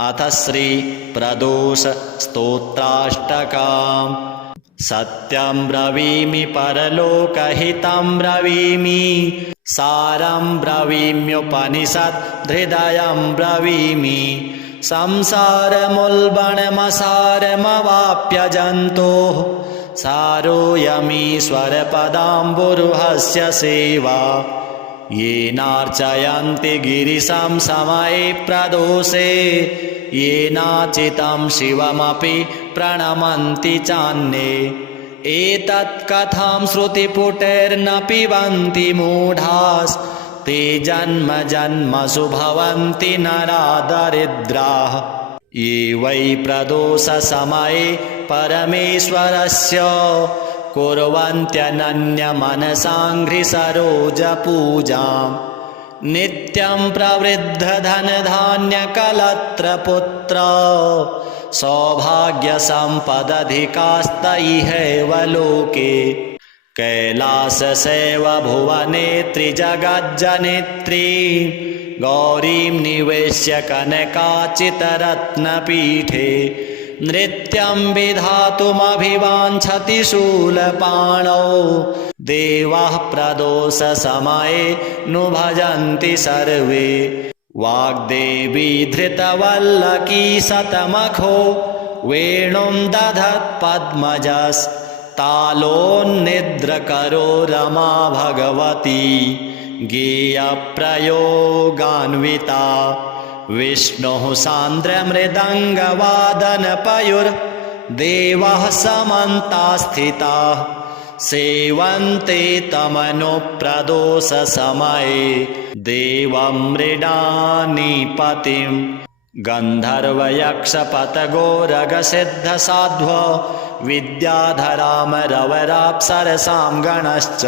अथ श्री प्रदोष स्तोत्राष्टकम्। सत्यं ब्रवीमि परलोकहितं ब्रवीमि, सारं ब्रवीम्युपनिषत् हृदयं ब्रवीमि। संसारमुल्बणमसारमवाप्य जन्तोः, सारोऽयमीश्वरपदाम्बुरुहस्य सेवा। येनार्चयन्ति गिरिशं समये प्रदोषे, येनाचितं शिवमपि प्रणमन्ति चान्ये। एतत् कथं श्रुतिपुटैर्न पिबन्ति मूढास्ते, जन्म जन्मसु भवन्ति नरा दरिद्राः। ये वै प्रदोषसमये परमेश्वरस्य कुर्वन्त्यनन्यमनसाङ्घ्रिसरोजपूजां। नित्यं प्रवृद्धधनधान्यकलत्रपुत्र, सौभाग्यसम्पदधिकास्त इहैव लोके। कैलासशैलभुवने त्रिजगज्जनित्री, गौरीं निवेश्य कनकाचितरत्नपीठे। नृत्यं विधातुमभिवाञ्छति शूलपाणौ, देवाः प्रदोषसमये नु भजन्ति सर्वे। वाग्देवी धृतवल्लकी शतमखो, वेणुं दधत् पद्मजस्तालोन्निद्रकरो रमा भगवती, गेयप्रयोगान्विता। विष्णुः सान्द्रमृदङ्गवादनपयुर्देवाः समन्तास्थिताः, सेवन्ते तमनुप्रदोषसमये देवं मृडानीपतिम्। गन्धर्वयक्षपतगोरगसिद्धसाध्व, विद्याधरामरवराप्सरसां गणश्च।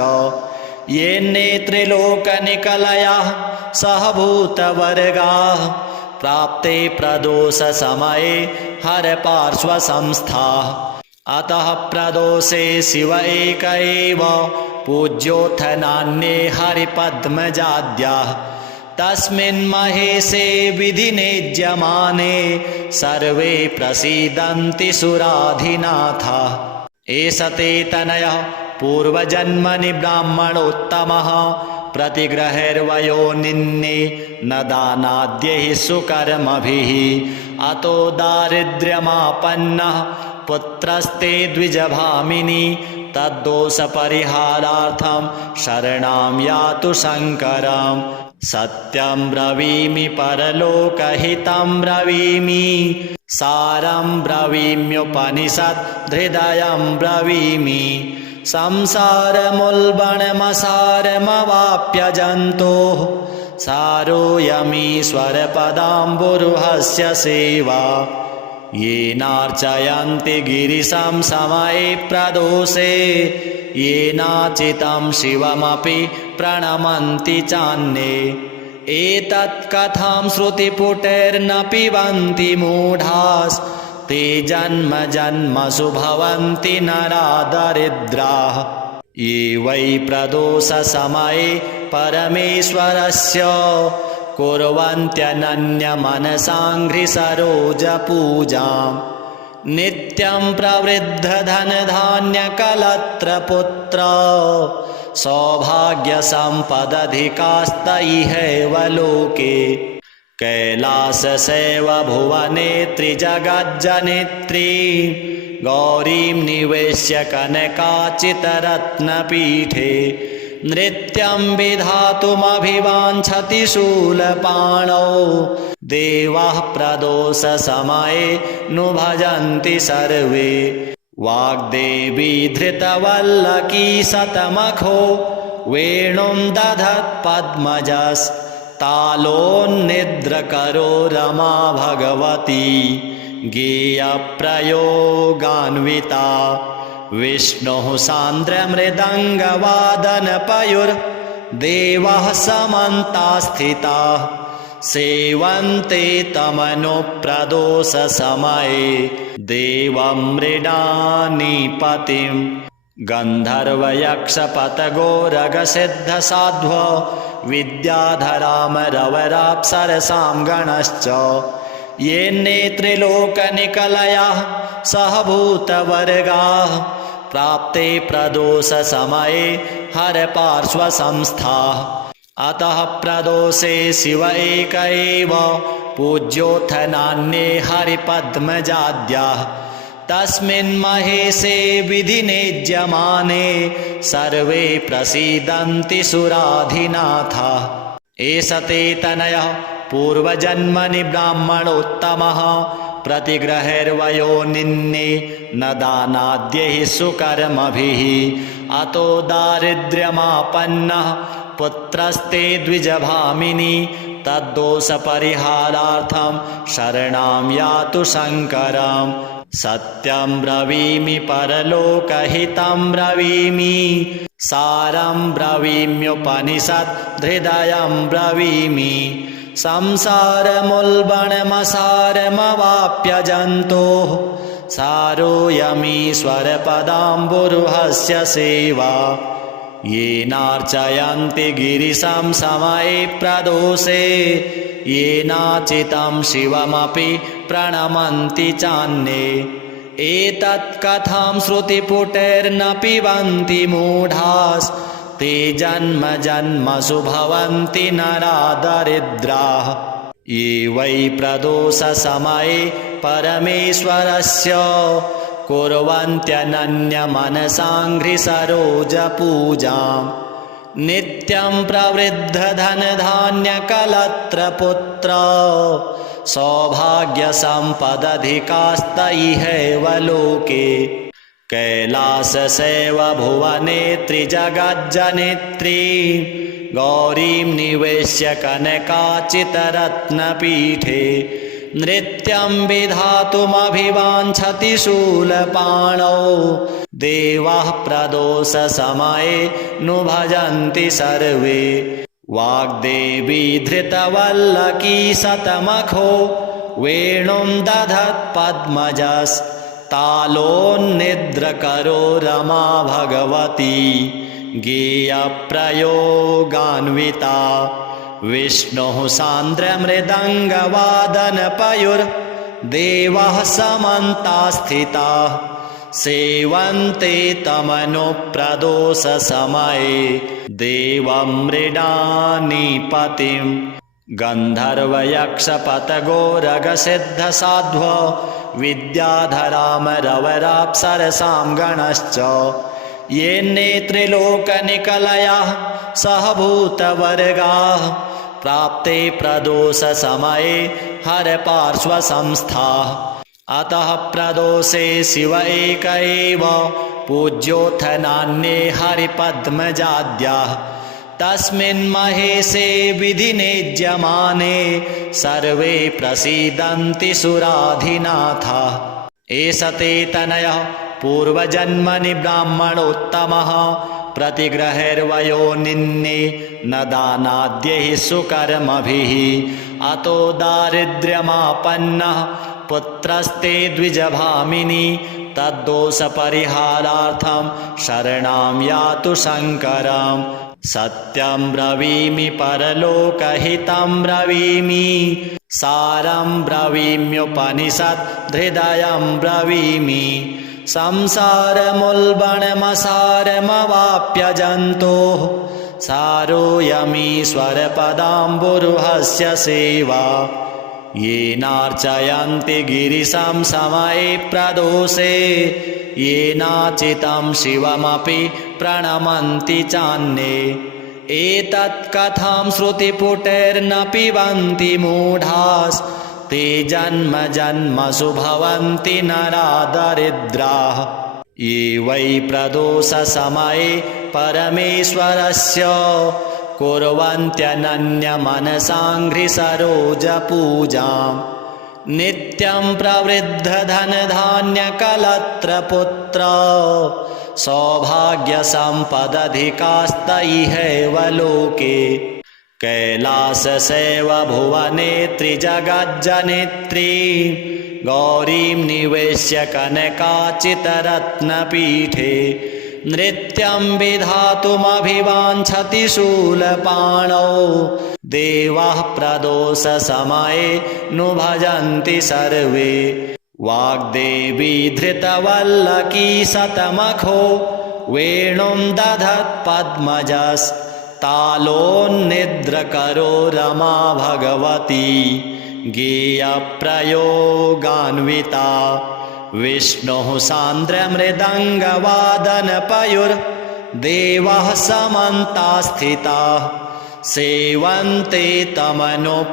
ये नेत्रिलोकनिकलयाः सहभूतवर्गाः, प्राप्ते प्रदोषसमये हरपार्श्वसंस्थाः। अतः प्रदोषे शिव एक एव पूज्योऽथ नान्ये हरिपद्मजाद्याः। तस्मिन् महेशे विधिनेज्यमाने, सर्वे प्रसीदन्ति सुराधिनाथाः। एष ते तनयः पूर्वजन्मनि ब्राह्मणोत्तमः, प्रतिग्रहैर्वयो निन्ये न दानाद्यैः सुकर्मभिः। अतो दारिद्र्यमापन्नः पुत्रस्ते द्विजभामिनी, तद्दोषपरिहारार्थं शरणं यातु शङ्करम्। सत्यं ब्रवीमि परलोकहितं ब्रवीमि, सारं ब्रवीम्युपनिषत् हृदयं ब्रवीमि। संसारमुल्बणमसारमवाप्य जन्तोः, सारोऽयमीश्वरपदाम्बुरुहस्य सेवा। येनार्चयन्ति गिरिशं समये प्रदोषे, येनाचितं शिवमपि प्रणमन्ति चान्ये। एतत् कथं श्रुतिपुटैर्न पिबन्ति मूढास्ते, जन्म जन्मसु भवन्ति नरा दरिद्राः। ये वै प्रदोषसमये परमेश्वरस्य कुर्वन्त्यनन्यमनसाङ्घ्रिसरोजपूजां। नित्यं प्रवृद्धधनधान्यकलत्रपुत्र, सौभाग्यसम्पदधिकास्त इहैव लोके। कैलासशैलभुवने त्रिजगज्जनित्री, गौरीं निवेश्य कनकाचितरत्नपीठे। नृत्यं विधातुमभिवाञ्छति शूलपाणौ, देवाः प्रदोषसमये नु भजन्ति सर्वे। वाग्देवी धृतवल्लकी शतमखो, वेणुं दधत् पद्मजस्तालोन्निद्रकरो रमा भगवती, गेयप्रयोगान्विता। विष्णुः सान्द्रमृदङ्गवादनपयुर्देवाः समन्तास्थिताः, सेवन्ते तमनुप्रदोषसमये देवं मृडानीपतिम्। गन्धर्वयक्षपतगोरगसिद्धसाध्व, विद्याधरामरवराप्सरसां गणश्च। ये नेत्रिलोकनिकलयः सहभूतवर्गाः प्राप्ते प्रदोषसमये हरपार्श्वसंस्थाः अतः प्रदोषे शिव एक एव पूज्योऽथ नान्ये हरिपद्मजाद्याः तस्मिन् महेशे विधिनेज्यमाने सर्वे प्रसीदन्ति सुराधिनाथाः एष ते तनयः पूर्वजन्मनि ब्राह्मणोत्तमः प्रतिग्रहैर्वयो निन्ये न दानाद्यैः सुकर्मभिः अतो दारिद्र्यमापन्नः पुत्रस्ते द्विजभामिनी तद्दोषपरिहारार्थं शरणं यातु शङ्करम् सत्यं ब्रवीमि परलोकहितं ब्रवीमि सारं ब्रवीम्युपनिषत् हृदयं ब्रवीमि संसारमुल्बणमसारमवाप्य जन्तोः सारोऽयमीश्वरपदाम्बुरुहस्य सेवा येनार्चयन्ति गिरिशं समये प्रदोषे येनाचितं शिवमपि प्रणमन्ति चान्ये एतत् कथं श्रुतिपुटैर्न पिबन्ति मूढास्ते जन्म जन्मसु भवन्ति नरा दरिद्राः ये वै प्रदोषसमये परमेश्वरस्य कुर्वन्त्यनन्यमनसाङ्घ्रिसरोजपूजां नित्यं प्रवृद्धधनधान्यकलत्रपुत्र सौभाग्यसम्पदधिकास्त इहैव लोके कैलासशैवभुवने त्रिजगज्जनित्री गौरीं निवेश्य कनकाचितरत्नपीठे नृत्यं विधातुमभिवाञ्छति शूलपाणौ देवाः प्रदोषसमये नु भजन्ति सर्वे वाग्देवी धृतवल्लकी शतमखो वेणुं दधत्पद्मजस्तालोन्निद्रकरो रमा भगवती गेयप्रयोगान्विता विष्णुः सान्द्रमृदङ्गवादनपयुर्देवः समन्तास्थिताः सेवन्ते तमनुप्रदोषसमये देवं मृडानीपतिं गन्धर्वयक्षपतगोरगसिद्धसाध्वो विद्याधरामरवराप्सरसां गणश्च ये नेत्रिलोकनिकलयः सहभूतवर्गाः प्राप्ते प्रदोषसमये हरपार्श्वसंस्थाः अतः प्रदोषे शिव एक एव पूज्योऽथ नान्ये हरिपद्मजाद्याः तस्मिन् महेशे विधिनेज्यमाने सर्वे प्रसीदन्ति सुराधिनाथाः एष ते तनयः पूर्वजन्मनि ब्राह्मणोत्तमः प्रतिग्रहैर्वयो निन्ये न दानाद्यैः सुकर्मभिः अतो दारिद्र्यमापन्नः पुत्रस्ते द्विजभामिनी तद्दोषपरिहारार्थं शरणं यातु शङ्करम् सत्यं ब्रवीमि परलोकहितं ब्रवीमि सारं ब्रवीम्युपनिषत् हृदयं ब्रवीमि संसारमुल्बणमसारमवाप्य जन्तोः सारोऽयमीश्वरपदाम्बुरुहस्य सेवा येनार्चयन्ति गिरिशं समये प्रदोषे येनाचितं शिवमपि प्रणमन्ति चान्ये एतत् कथं श्रुतिपुटैर्न पिबन्ति मूढास्ते जन्म जन्मसु भवन्ति नरा दरिद्राः ये वै प्रदोषसमये परमेश्वरस्य कुर्वन्त्यनन्यमनसाङ्घ्रिसरोजपूजां नित्यं प्रवृद्धधनधान्यकलत्रपुत्र सौभाग्यसम्पदधिकास्त इहैव लोके कैलासशैवभुवने त्रिजगज्जनित्री गौरीं निवेश्य कनकाचितरत्नपीठे नृत्यं विधातुमभिवाञ्छति शूलपाणौ देवाः प्रदोषसमये नु भजन्ति सर्वे वाग्देवी धृतवल्लकी शतमखो वेणुं दधत्पद्मजस्तालोन्निद्रकरो रमा भगवती गेयप्रयोगान्विता विष्णुः सान्द्रमृदङ्गवादनपयुर्देवः समन्तास्थिताः सेवन्ते तमनुप्रदोषसमये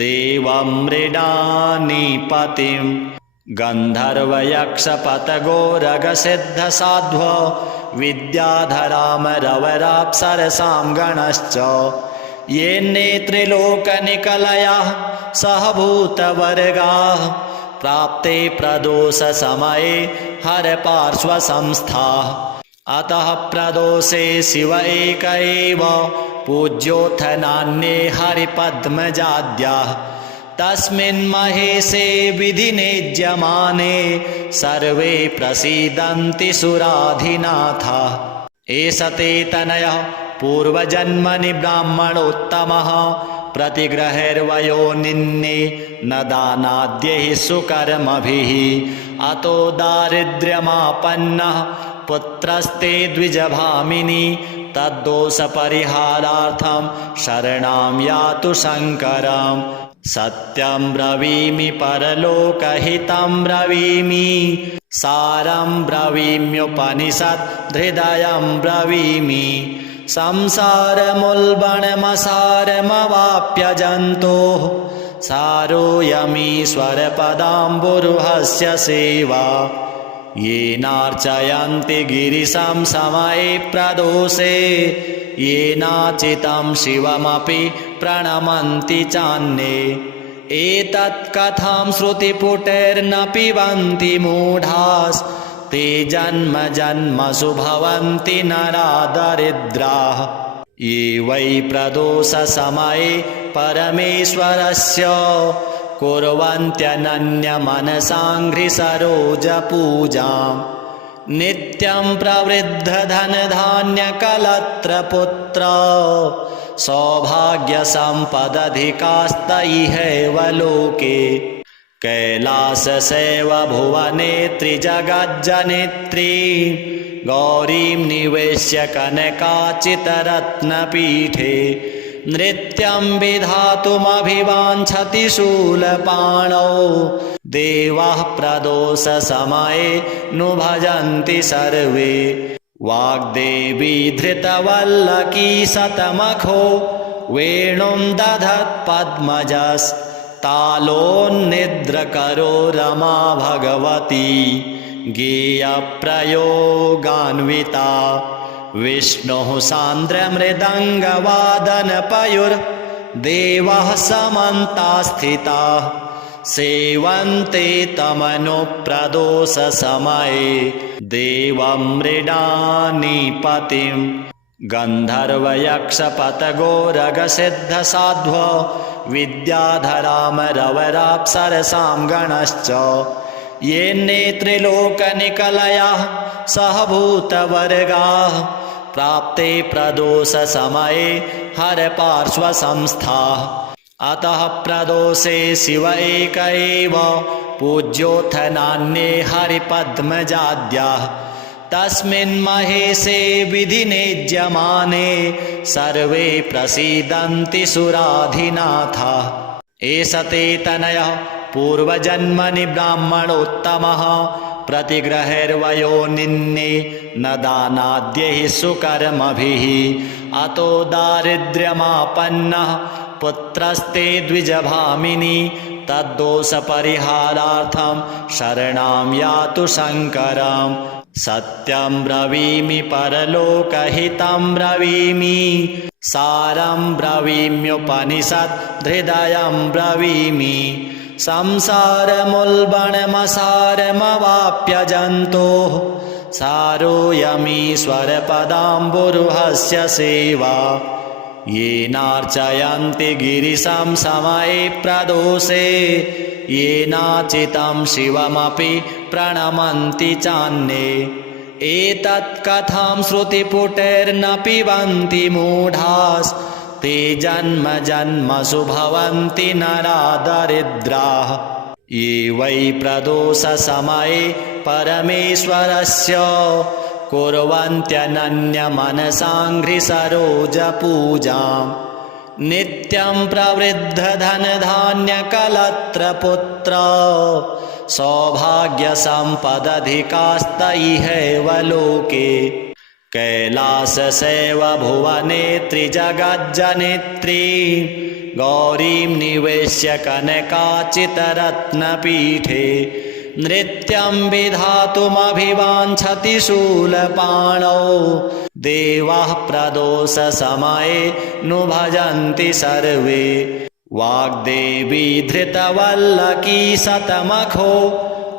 देवं मृडानीपतिम् गन्धर्वयक्षपतगोरगसिद्धसाध्वो विद्याधरामरवराप्सरसां गणश्च ये नेत्रिलोकनिकलयाः सहभूतवर्गाः प्राप्ते प्रदोषसमये हरपार्श्वसंस्थाः अतः प्रदोषे शिव एक एव पूज्योऽथ नान्ये हरिपद्मजाद्याः तस्मिन् महेशे विधिनेज्यमाने सर्वे प्रसीदन्ति सुराधिनाथाः एष ते तनयः पूर्वजन्मनि ब्राह्मणोत्तमः प्रतिग्रहैर्वयो निन्ये न दानाद्यैः सुकर्मभिः अतो दारिद्र्यमापन्नः पुत्रस्ते द्विजभामिनी तद्दोषपरिहारार्थं शरणां यातु शङ्करम् सत्यं ब्रवीमि परलोकहितं ब्रवीमि सारं ब्रवीम्युपनिषत् हृदयं ब्रवीमि संसारमुल्बणमसारमवाप्य जन्तोः सारोऽयमीश्वरपदाम्बुरुहस्य सेवा येनार्चयन्ति गिरिशं समये प्रदोषे येनाचितं शिवमपि प्रणमन्ति चान्ये एतत् कथं श्रुतिपुटैर्न पिबन्ति मूढास्ते जन्म जन्मसु भवन्ति नरा दरिद्राः ये वै प्रदोषसमये परमेश्वरस्य कुर्वन्त्यनन्यमनसाङ्घ्रिसरोजपूजाम् नित्यं प्रवृद्धधनधान्यकलत्रपुत्र सौभाग्यसम्पदधिकास्त इहैव लोके कैलाससेवभुवने त्रिजगज्जनित्री गौरीं निवेश्य कनकाचितरत्नपीठे नृत्यं विधातुमभिवाञ्छति शूलपाणौ देवाः प्रदोषसमये नु भजन्ति सर्वे वाग्देवी धृतवल्लकी शतमखो वेणुं दधत्पद्मजस्तालोन्निद्रकरो रमा भगवती गेयप्रयोगान्विता विष्णुः सान्द्रमृदङ्गवादनपयुर्देवः समन्तास्थिताः सेवन्ते तमनुप्रदोषसमये देवं मृडानीपतिम् गन्धर्वयक्षपतगोरगसिद्धसाध्वो विद्याधरामरवराप्सरसां गणश्च ये नेत्रिलोकनिकलयाः सहभूतवर्गाः प्राप्ते प्रदोषसमये हरपार्श्वसंस्थाः अतः प्रदोषे शिव एक एव पूज्योऽथ नान्ये हरिपद्मजाद्याः तस्मिन् महेशे विधिनेज्यमाने सर्वे प्रसीदन्ति सुराधिनाथाः एष ते तनयः पूर्वजन्मनि ब्राह्मणोत्तमः प्रतिग्रहैर्वयो निन्ये न दानाद्यैः सुकर्मभिः अतो दारिद्र्यमापन्नः पुत्रस्ते द्विजभामिनी तद्दोषपरिहारार्थं शरणां यातु शङ्करम् सत्यं ब्रवीमि परलोकहितं ब्रवीमि सारं ब्रवीम्युपनिषत् हृदयं ब्रवीमि संसारमुल्बणमसारमवाप्य जन्तोः सारोऽयमीश्वरपदाम्बुरुहस्य सेवा येनार्चयन्ति गिरिशं समये प्रदोषे येनाचितं शिवमपि प्रणमन्ति चान्ये एतत् कथां श्रुतिपुटैर्न पिबन्ति मूढास्ते जन्म जन्मसु भवन्ति नरा दरिद्राः ये वै प्रदोषसमये परमेश्वरस्य कुर्वन्त्यनन्यमनसाङ्घ्रिसरोजपूजाम् नित्यं प्रवृद्धधनधान्यकलत्रपुत्र सौभाग्यसम्पदधिकास्त इहैव लोके कैलाससेव भुवनेत्री जगज्जनित्री गौरीं निवेश्य कनकाचितरत्नपीठे नृत्यं विधातुमभिवाञ्छति शूलपाणौ देवाः प्रदोषसमये नु भजन्ति सर्वे वाग्देवी धृतवल्लकी शतमखो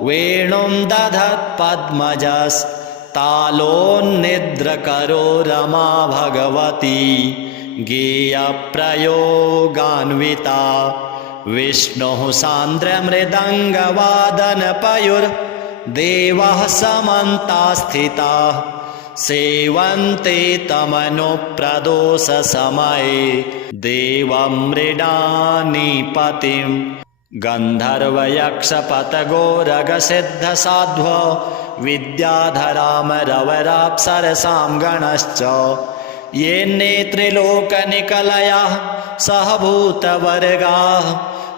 वेणुं दधत् पद्मजस्तालोन्निद्रकरो रमा भगवती गेयप्रयोगान्विता विष्णुः सान्द्रमृदङ्गवादनपयुर्देवः समन्तास्थिताः सेवन्ते तमनुप्रदोषसमये देवं मृडानीपतिं गन्धर्वयक्षपतगोरगसिद्धसाध्व विद्याधरामरवराप्सरसां गणश्च ये नेत्रिलोकनिकलयाः सहभूतवर्गाः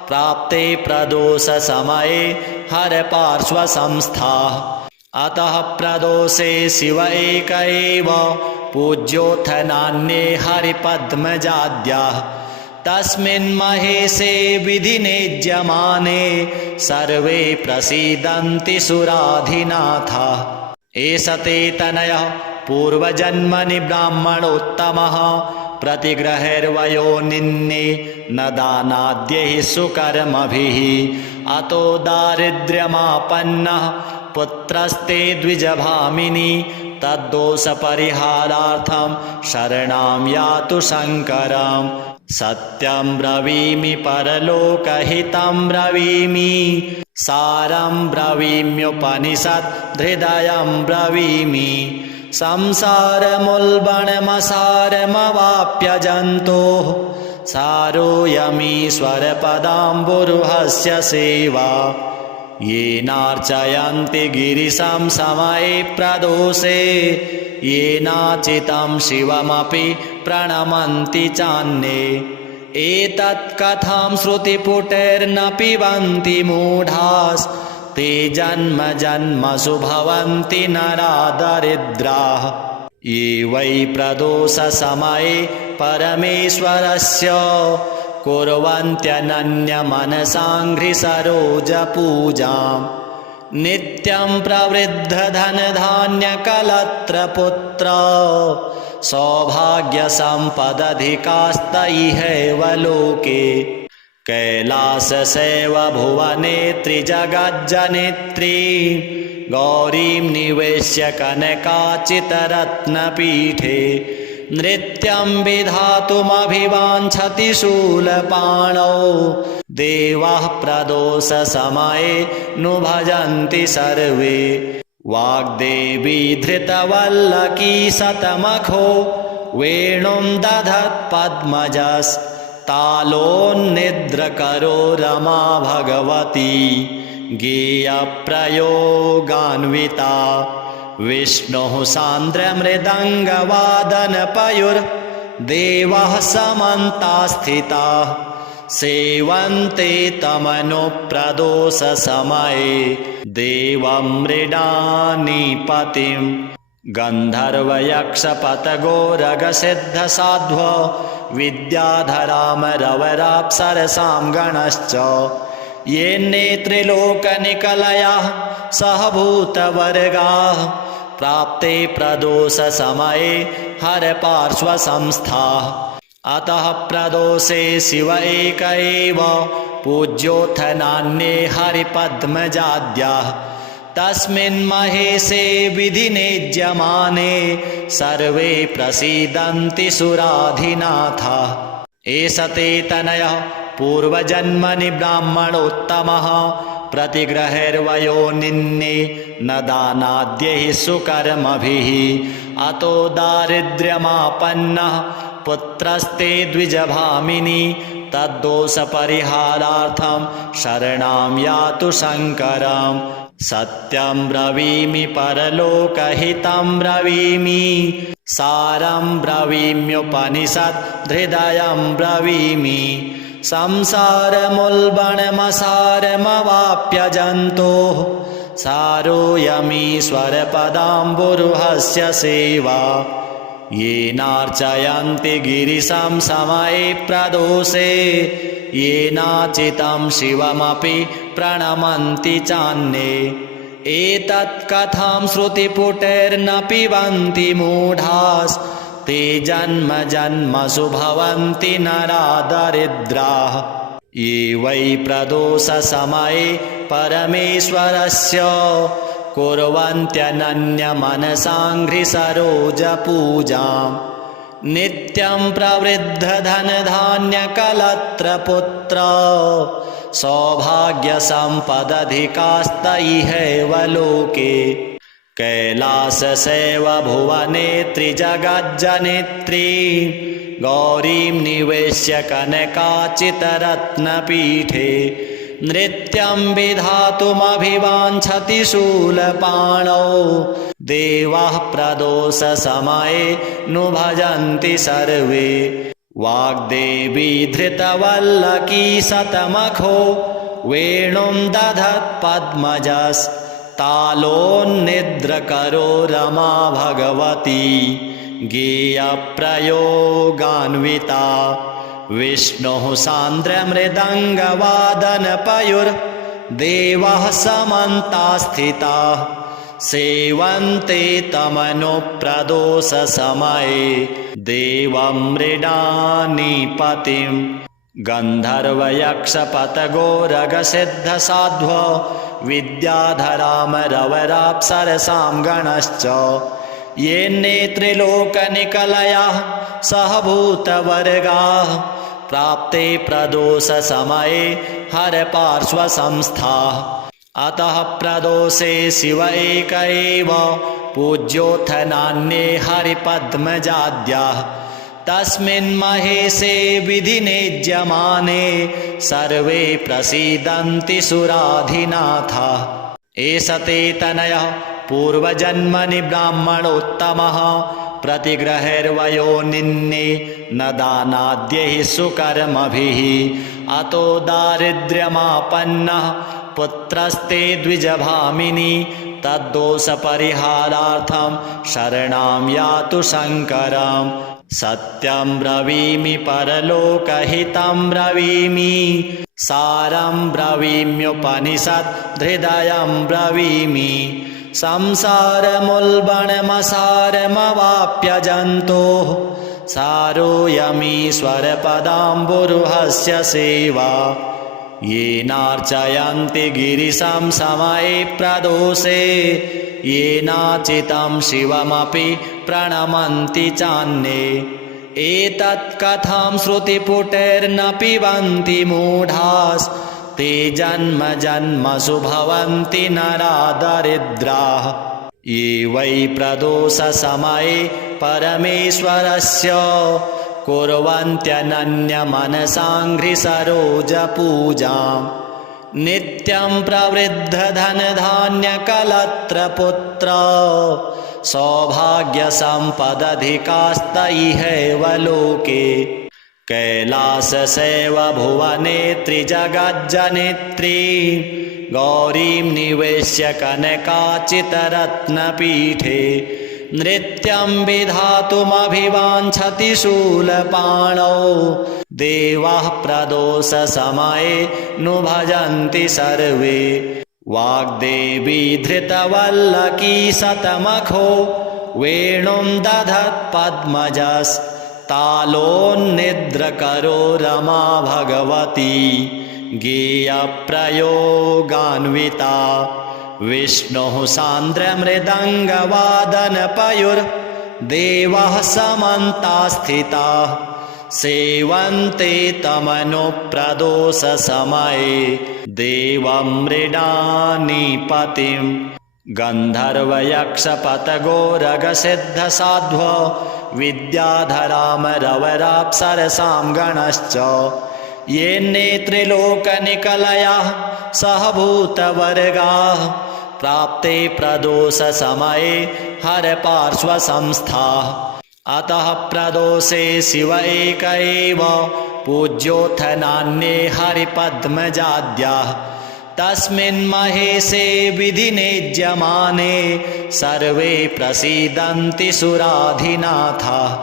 प्राप्ते प्रदोषसमये हरपार्श्वसंस्थाः अतः प्रदोषे शिव एक एव पूज्योऽथ नान्ये हरिपद्मजाद्याः तस्मिन् महेशे विधिनेज्यमाने सर्वे प्रसीदन्ति सुराधिनाथाः एष ते तनयः पूर्वजन्मनि ब्राह्मणोत्तमः प्रतिग्रहैर्वयो निन्ने न दानाद्यैः सुकर्मभिः अतो दारिद्र्यमापन्नः पुत्रस्ते द्विजभामिनी तद्दोषपरिहारार्थं शरणां यातु शङ्करं सत्यं ब्रवीमि परलोकहितं ब्रवीमि सारं ब्रवीम्युपनिषत् हृदयं ब्रवीमि संसारमुल्बणमसारमवाप्य जन्तोः सारोऽयमीश्वरपदाम्बुरुहस्य सेवा येनार्चयन्ति गिरिशं समये प्रदोषे येनाचितं शिवमपि प्रणमन्ति चान्ये एतत् कथां श्रुतिपुटैर्न पिबन्ति मूढास्ते जन्म जन्मसु भवन्ति नरा दरिद्राः ये वै प्रदोषसमये परमेश्वरस्य कुर्वन्त्यनन्यमनसाङ्घ्रिसरोजपूजाम् नित्यं प्रवृद्धधनधान्यकलत्रपुत्र सौभाग्यसम्पदधिकास्त इहैव लोके कैलाससेव भुवनेत्री जगज्जनित्री गौरीं निवेश्य कनकाचितरत्नपीठे नृत्यं विधातुमभिवाञ्छति शूलपाणौ देवाः प्रदोषसमये नु भजन्ति सर्वे वाग्देवी धृतवल्लकी शतमखो वेणुं दधत् पद्मजस्तालोन्निद्रकरो रमा भगवती गेयप्रयोगान्विता विष्णुः सान्द्रमृदङ्गवादनपयुर्देवः समन्तास्थिताः सेवन्ते तमनुप्रदोषसमये देवं मृडानीपतिं गन्धर्वयक्षपतगोरगसिद्धसाध्व विद्याधरामरवराप्सरसां गणश्च ये नेत्रिलोकनिकलयाः सहभूतवर्गाः प्राप्ते प्रदोषसमये हरपार्श्वसंस्थाः अतः प्रदोषे शिव एक एव पूज्योऽथ नान्ये हरिपद्मजाद्याः तस्मिन् महेशे विधिनेज्यमाने सर्वे प्रसीदन्ति सुराधिनाथाः एष ते तनयः पूर्वजन्मनि ब्राह्मणोत्तमः प्रतिग्रहैर्वयो निन्ने न दानाद्यैः सुकर्मभिः अतो दारिद्र्यमापन्नः पुत्रस्ते द्विजभामिनी तद्दोषपरिहारार्थं शरणं यातु शङ्करम् सत्यं ब्रवीमि परलोकहितं ब्रवीमि सारं ब्रवीम्युपनिषत् हृदयं ब्रवीमि संसारमुल्बणमसारमवाप्य जन्तोः सारोऽयमीश्वरपदाम्बुरुहस्य सेवा येनार्चयन्ति गिरिशं समये प्रदोषे येनाचितं शिवमपि प्रणमन्ति चान्ये एतत् कथं श्रुतिपुटैर्न पिबन्ति मूढास्ते जन्म जन्मसु भवन्ति नरा दरिद्राः ये वै प्रदोषसमये परमेश्वरस्य कुर्वन्त्यनन्यमनसाङ्घ्रिसरोजपूजाम् नित्यं प्रवृद्धधनधान्यकलत्रपुत्र सौभाग्यसम्पदधिकास्तैहैव लोके कैलाससेवभुवने त्रिजगज्जनित्री गौरीं निवेश्य कनकाचितरत्नपीठे नृत्यं विधातुमभिवाञ्छति शूलपाणौ देवाः प्रदोषसमये नु भजन्ति सर्वे वाग्देवी धृतवल्लकी शतमखो वेणुं दधत् पद्मजस्तालोन्निद्रकरो रमा भगवती गेयप्रयोगान्विता विष्णुः सान्द्रमृदङ्गवादनपयुर्देवः समन्तास्थिताः सेवन्ते तमनुप्रदोषसमये देवं मृडानीपतिं गन्धर्वयक्षपतगोरगसिद्धसाध्व विद्याधरामरवराप्सरसां गणश्च येन्ने त्रिलोकनिकलयाः सहभूतवर्गाः प्राप्ते प्रदोषसमये हरपार्श्वसंस्थाः अतः प्रदोषे शिव एक एव पूज्योऽथ नान्ये हरिपद्मजाद्याः तस्मिन् महेशे विधिनेज्यमाने सर्वे प्रसीदन्ति सुराधिनाथाः एष ते तनयः पूर्वजन्मनि ब्राह्मणोत्तमः प्रतिग्रहैर्वयो निन्ने न दानाद्यैः सुकर्मभिः अतो दारिद्र्यमापन्नः पुत्रस्ते द्विजभामिनी तद्दोषपरिहारार्थं शरणं यातु शङ्करम् सत्यं ब्रवीमि परलोकहितं ब्रवीमि सारं ब्रवीम्युपनिषत् हृदयं ब्रवीमि संसारमुल्बणमसारमवाप्य जन्तोः सारोऽयमीश्वरपदाम्बुरुहस्य सेवा येनार्चयन्ति गिरिशं समये प्रदोषे येनाचितं शिवमपि प्रणमन्ति चान्ये एतत् कथं श्रुतिपुटैर्न पिबन्ति मूढास्ते जन्म जन्मसु भवन्ति नरा दरिद्राः ये वै प्रदोषसमये परमेश्वरस्य कुर्वन्त्यनन्यमनसाङ्घ्रिसरोजपूजाम् नित्यं प्रवृद्धधनधान्यकलत्रपुत्र सौभाग्यसम्पदधिकास्तैहैव लोके कैलाससेवभुवने त्रिजगज्जनित्री गौरीं निवेश्य कनकाचितरत्नपीठे नृत्यं विधातुमभिवाञ्छति शूलपाणौ देवाः प्रदोषसमये नु भजन्ति सर्वे वाग्देवी धृतवल्लकी शतमखो वेणुं दधत् पद्मजस्तालोन्निद्रकरो रमा भगवती गेयप्रयोगान्विता विष्णुः सान्द्रमृदङ्गवादनपयुर्देवः समन्तास्थिताः सेवन्ते तमनुप्रदोषसमये देवं मृडानीपतिम् गन्धर्वयक्षपतगोरगसिद्धसाध्व विद्याधरामरवराप्सरसां गणश्च येऽन्ये त्रिलोकनिकलयाः सहभूतवर्गाः प्राप्ते प्रदोषसमये हरपार्श्वसंस्थाः अतः प्रदोषे शिव एक एव पूज्योऽथ नान्ये हरिपद्मजाद्याः तस्मिन् महेशे विधिनेज्यमाने सर्वे प्रसीदन्ति सुराधिनाथाः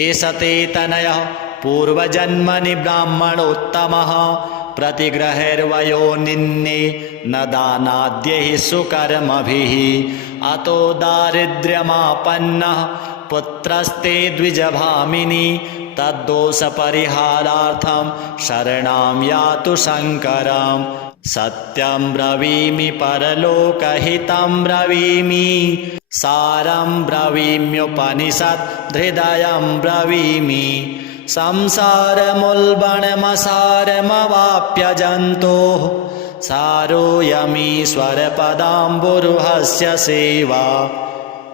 एष ते तनयः पूर्वजन्मनि ब्राह्मणोत्तमः प्रतिग्रहैर्वयोनिन्ये न दानाद्यैः सुकर्मभिः अतो दारिद्र्यमापन्नः पुत्रस्ते द्विजभामिनी तद्दोषपरिहारार्थं शरणं यातु शङ्करम् सत्यं ब्रवीमि परलोकहितं ब्रवीमि सारं ब्रवीम्युपनिषत् हृदयं ब्रवीमि संसारमुल्बणमसारमवाप्य जन्तोः सारोऽयमीश्वरपदाम्बुरुहस्य सेवा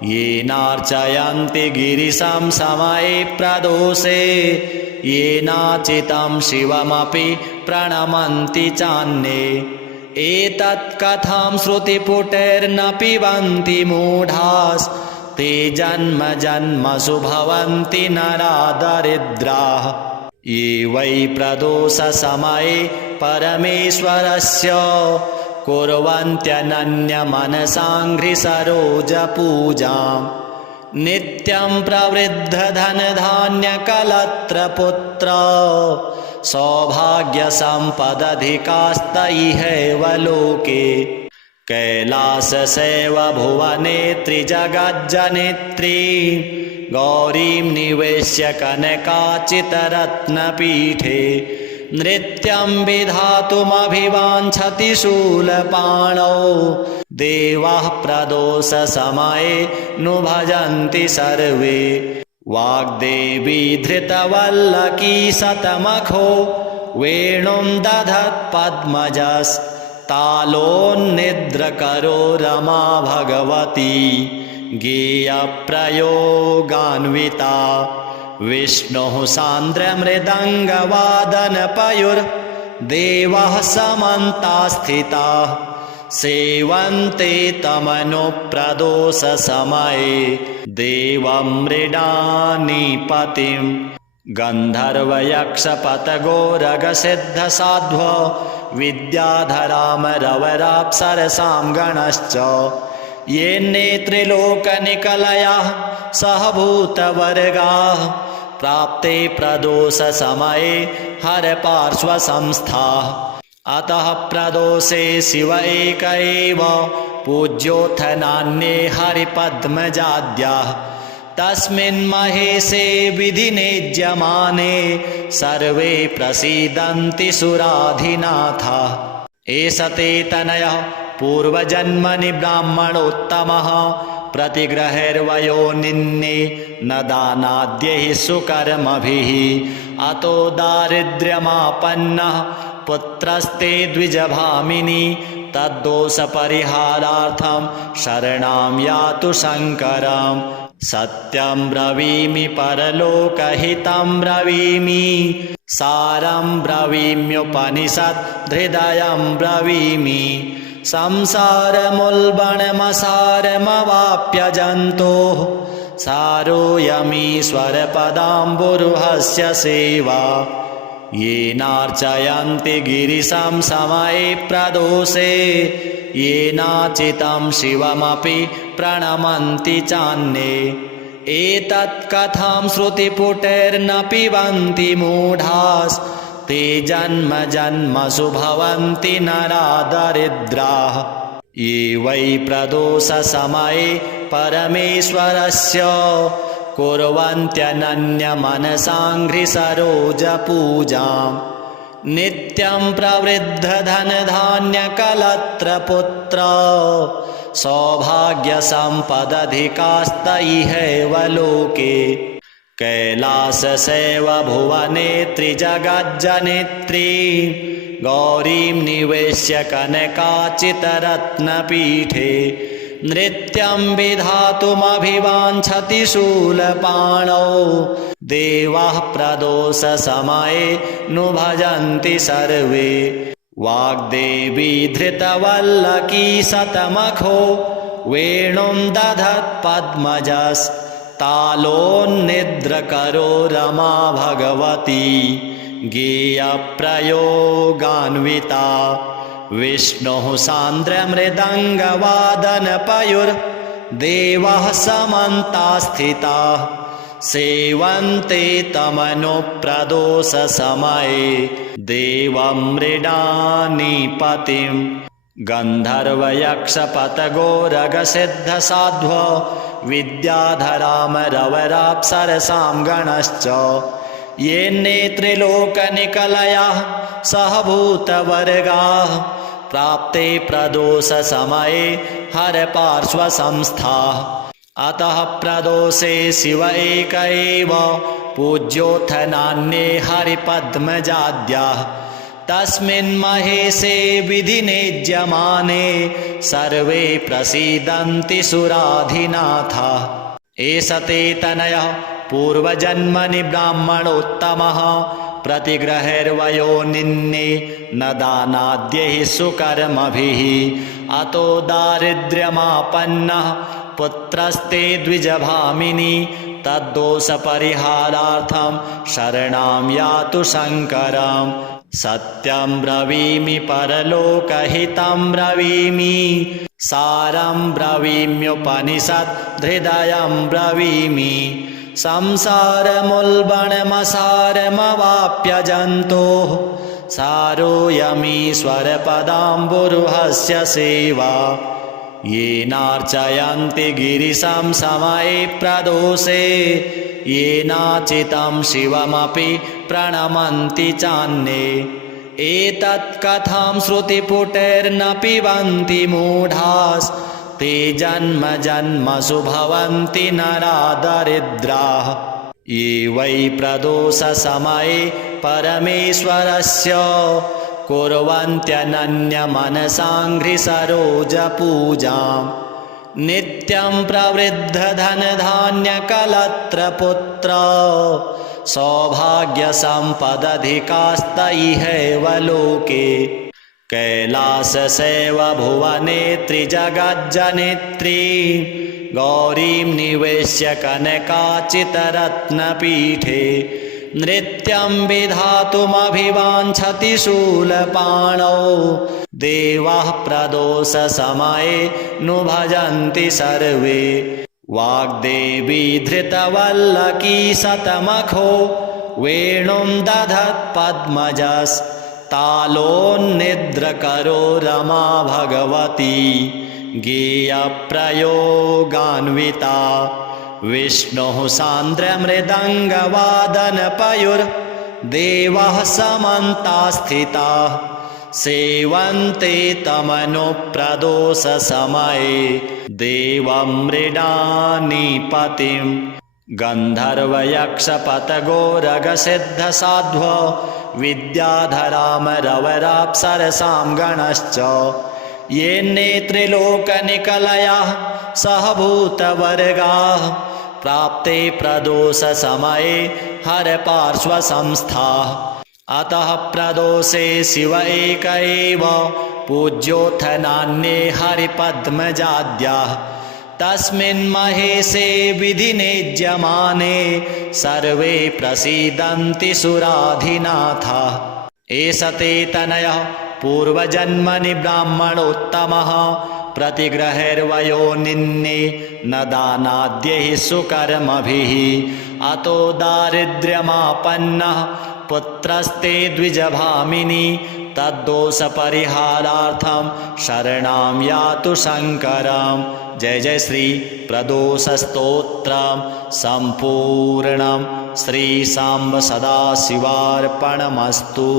येनार्चयन्ति गिरिशं समये प्रदोषे येनाचितं शिवमपि प्रणमन्ति चान्ये एतत् कथां श्रुतिपुटैर्न पिबन्ति मूढास्ते जन्म जन्मसु भवन्ति नरा दरिद्राः ये वै प्रदोषसमये परमेश्वरस्य कुर्वन्त्यनन्यमनसाङ्घ्रिसरोजपूजाम् नित्यं प्रवृद्धधनधान्यकलत्रपुत्र सौभाग्यसम्पदधिकास्त इहैव लोके कैलाससेवभुवने त्रिजगज्जनित्री गौरीं निवेश्य कनकाचितरत्नपीठे नृत्यं विधातुमभिवाञ्छति शूलपाणौ देवाः प्रदोषसमये नु भजन्ति सर्वे वाग्देवी धृतवल्लकी शतमखो वेणुं दधत्पद्मजस्तालोन्निद्रकरो रमा भगवती गेयप्रयोगान्विता विष्णुः सान्द्रमृदङ्गवादनपयुर्देवः समन्तास्थिताः सेवन्ते तमनुप्रदोषसमये देवं मृडानीपतिम् गन्धर्वयक्षपतगोरगसिद्धसाध्व विद्याधरामरवराप्सरसां गणश्च येऽन्ये त्रिलोकनिकलयाः सहभूतवर्गाः प्राप्ते प्रदोषसमये हरपार्श्वसंस्थाः अतः प्रदोषे शिव एक एव पूज्योऽथ नान्ये हरिपद्मजाद्याः तस्मिन् महेशे विधिनेज्यमाने सर्वे प्रसीदन्ति सुराधिनाथाः एष ते तनयः पूर्वजन्मनि ब्राह्मणोत्तमः प्रतिग्रहैर्वयोनिन्ये न दानाद्यैः सुकर्मभिः अतो दारिद्र्यमापन्नः पुत्रस्ते द्विजभामिनी तद्दोषपरिहारार्थं शरणं यातु शङ्करम् सत्यं ब्रवीमि परलोकहितं ब्रवीमि सारं ब्रवीम्युपनिषत् हृदयं ब्रवीमि संसारमुल्बणमसारमवाप्य जन्तोः सारोऽयमीश्वरपदाम्बुरुहस्य सेवा येनार्चयन्ति गिरिशं समये प्रदोषे येनाचितं शिवमपि प्रणमन्ति चान्ये एतत् कथां श्रुतिपुटैर्न पिबन्ति मूढास्ते जन्म जन्मसु भवन्ति नरा दरिद्राः ये वै प्रदोषसमये परमेश्वरस्य कुर्वन्त्यनन्यमनसाङ्घ्रिसरोजपूजाम् नित्यं प्रवृद्धधनधान्यकलत्रपुत्र सौभाग्यसम्पदधिकास्त इहैव लोके कैलाससेव भुवनेत्री जगज्जनित्री गौरीं निवेश्य कनकाचितरत्नपीठे नृत्यं विधातुमभिवाञ्छति शूलपाणौ देवाः प्रदोषसमये नु भजन्ति सर्वे वाग्देवी धृतवल्लकी शतमखो वेणुं दधत्पद्मजस्तालोन्निद्रकरो रमा भगवती गेयप्रयोगान्विता विष्णुः सान्द्रमृदङ्गवादनपयुर्देवः समन्तास्थिताः सेवन्ते तमनुप्रदोषसमये देवं मृडानीपतिं गन्धर्वयक्षपतगोरगसिद्धसाध्व विद्याधरामरवराप्सरसां गणश्च येने त्रिलोकनिकलयाः सहभूतवर्गाः प्राप्ते प्रदोषसमये हरपार्श्वसंस्थाः अतः प्रदोषे शिव एक एव पूज्योऽथ नान्ये हरिपद्मजाद्याः तस्मिन् महेशे विधिनेज्यमाने सर्वे प्रसीदन्ति सुराधिनाथाः एष ते तनयः पूर्वजन्मनि ब्राह्मणोत्तमः प्रतिग्रहैर्वयो निन्ये न दानाद्यैः सुकर्मभिः अतो दारिद्र्यमापन्नः पुत्रस्ते द्विजभामिनी तद्दोषपरिहारार्थं शरणां यातु शङ्करम् सत्यं ब्रवीमि परलोकहितं ब्रवीमि सारं ब्रवीम्युपनिषत् हृदयं ब्रवीमि संसारमुल्बणमसारमवाप्य जन्तोः सारोऽयमीश्वरपदाम्बुरुहस्य सेवा येनार्चयन्ति गिरिशं समये प्रदोषे येनाचितं शिवमपि प्रणमन्ति चान्ये एतत् कथां श्रुतिपुटैर्न पिबन्ति मूढास्ते जन्म जन्मसु भवन्ति नरा दरिद्राः ये वै प्रदोषसमये परमेश्वरस्य कुर्वन्त्यनन्यमनसाङ्घ्रिसरोजपूजां नित्यं प्रवृद्धधनधान्यकलत्रपुत्र सौभाग्यसम्पदधिकास्त इहैव लोके कैलाससेव भुवनेत्री जगज्जनित्री गौरीं निवेश्य कनकाचितरत्नपीठे नृत्यं विधातुमभिवाञ्छति शूलपाणौ देवाः प्रदोषसमये नु भजन्ति सर्वे वाग्देवी धृतवल्लकी शतमखो वेणुं दधत्पद्मजस्तालोन्निद्रकरो रमा भगवती गेयप्रयोगान्विता विष्णुः सान्द्रमृदङ्गवादनपयुर्देवः समन्तास्थिताः सेवन्ते तमनुप्रदोषसमये देवं मृडानीपतिं गन्धर्वयक्षपतगोरगसिद्धसाध्व विद्याधरामरवराप्सरसां गणश्च येने त्रिलोकनिकलयाः सहभूतवर्गाः प्राप्ते प्रदोषसमये हरपार्श्वसंस्थाः अतः प्रदोषे शिव एक एव पूज्योऽथ नान्ये हरिपद्मजाद्याः तस्मिन् महेशे विधिनेज्यमाने सर्वे प्रसीदन्ति सुराधिनाथाः एष ते तनयः पूर्वजन्मनि ब्राह्मणोत्तमः प्रतिग्रहैर्वयो निन्ये न दानाद्यैः सुकर्मभिः अतो दारिद्र्यमापन्नः पुत्रस्ते द्विजभामिनी तद्दोषपरिहारार्थं शरणां यातु शङ्करम् जय जय श्री प्रदोषस्तोत्रं सम्पूर्णं श्री सांब सदाशिवार्पणमस्तु।